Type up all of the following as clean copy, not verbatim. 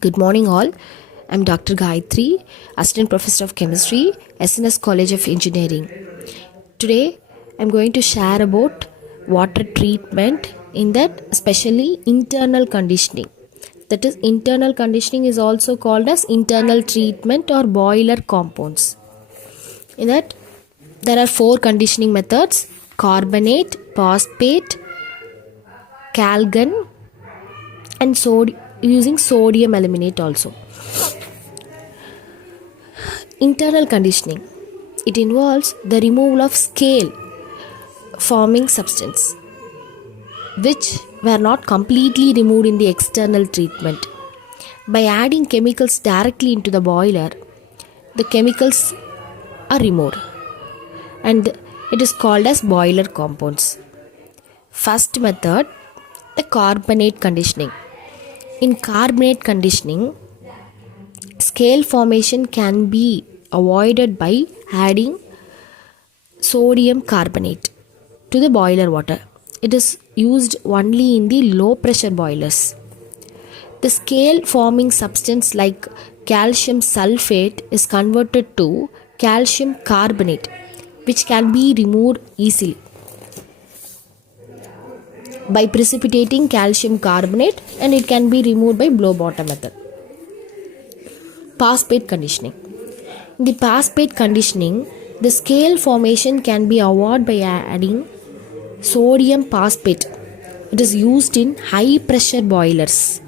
Good morning, all. I'm Dr. Gayathri, Assistant Professor of Chemistry, SNS College of Engineering. Today, I'm going to share about water treatment, in that especially internal conditioning. That is, internal conditioning is also called as internal treatment or boiler compounds. In that, there are 4 conditioning methods: carbonate, phosphate, calgon, and using sodium aluminate also. Internal conditioning. It involves the removal of scale forming substance which were not completely removed in the external treatment. By adding chemicals directly into the boiler, the chemicals are removed and it is called as boiler compounds. First method, the carbonate conditioning. In carbonate conditioning, scale formation can be avoided by adding sodium carbonate to the boiler water. It is used only in the low pressure boilers. The scale forming substance like calcium sulfate is converted to calcium carbonate, which can be removed easily by precipitating calcium carbonate, and it can be removed by blow bottom method. Phosphate conditioning. In the phosphate conditioning, the scale formation can be avoided by adding sodium phosphate. It is used in high pressure boilers.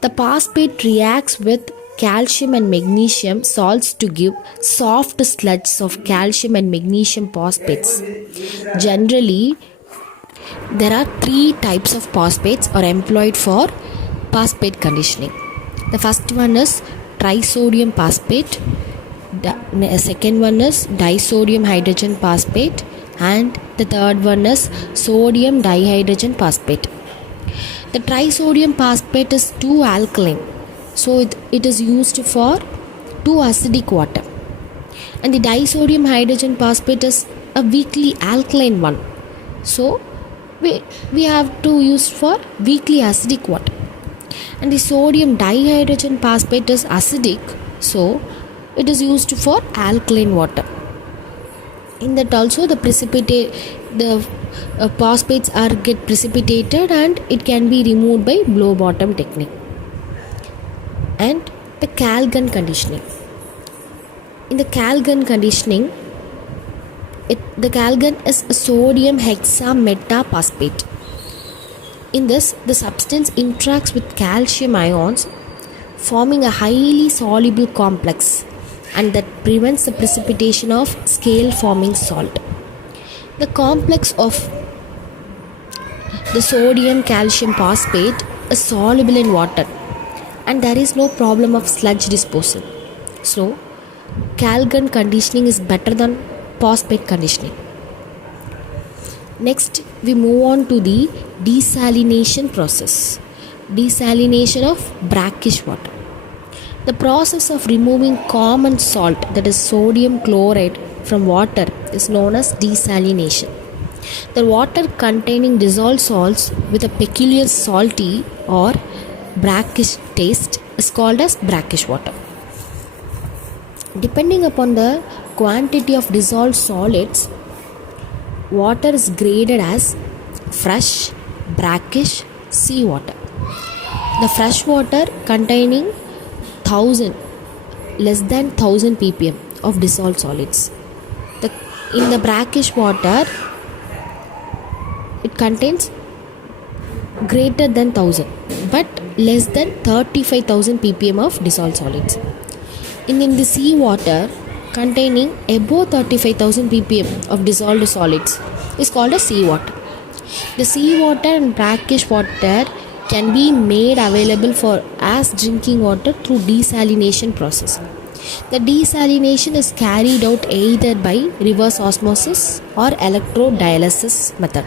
The phosphate reacts with calcium and magnesium salts to give soft sludges of calcium and magnesium phosphates. Generally, there are 3 types of phosphates are employed for phosphate conditioning. The first one is trisodium phosphate, the second one is disodium hydrogen phosphate, and the third one is sodium dihydrogen phosphate. The trisodium phosphate is too alkaline, so it is used for too acidic water, and the disodium hydrogen phosphate is a weakly alkaline one, so we have to use for weakly acidic water. And the sodium dihydrogen phosphate is acidic, so it is used for alkaline water. In that also the phosphates are get precipitated and it can be removed by blow bottom technique. And the calgon conditioning. In the calgon conditioning, the calgon is a sodium hexametaphosphate. In this, the substance interacts with calcium ions, forming a highly soluble complex, and that prevents the precipitation of scale forming salt. The complex of the sodium calcium phosphate is soluble in water, and there is no problem of sludge disposal. So, calgon conditioning is better than phosphate conditioning. Next, we move on to the desalination process. Desalination of brackish water. The process of removing common salt, that is sodium chloride, from water is known as desalination. The water containing dissolved salts with a peculiar salty or brackish taste is called as brackish water. Depending upon the quantity of dissolved solids, water is graded as fresh, brackish, seawater. The fresh water containing less than 1000 ppm of dissolved solids. In the brackish water, it contains greater than 1000 but less than 35,000 ppm of dissolved solids. In the seawater containing above 35,000 ppm of dissolved solids is called as seawater. The seawater and brackish water can be made available for as drinking water through desalination process. The desalination is carried out either by reverse osmosis or electrodialysis method.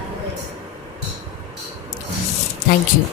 Thank you.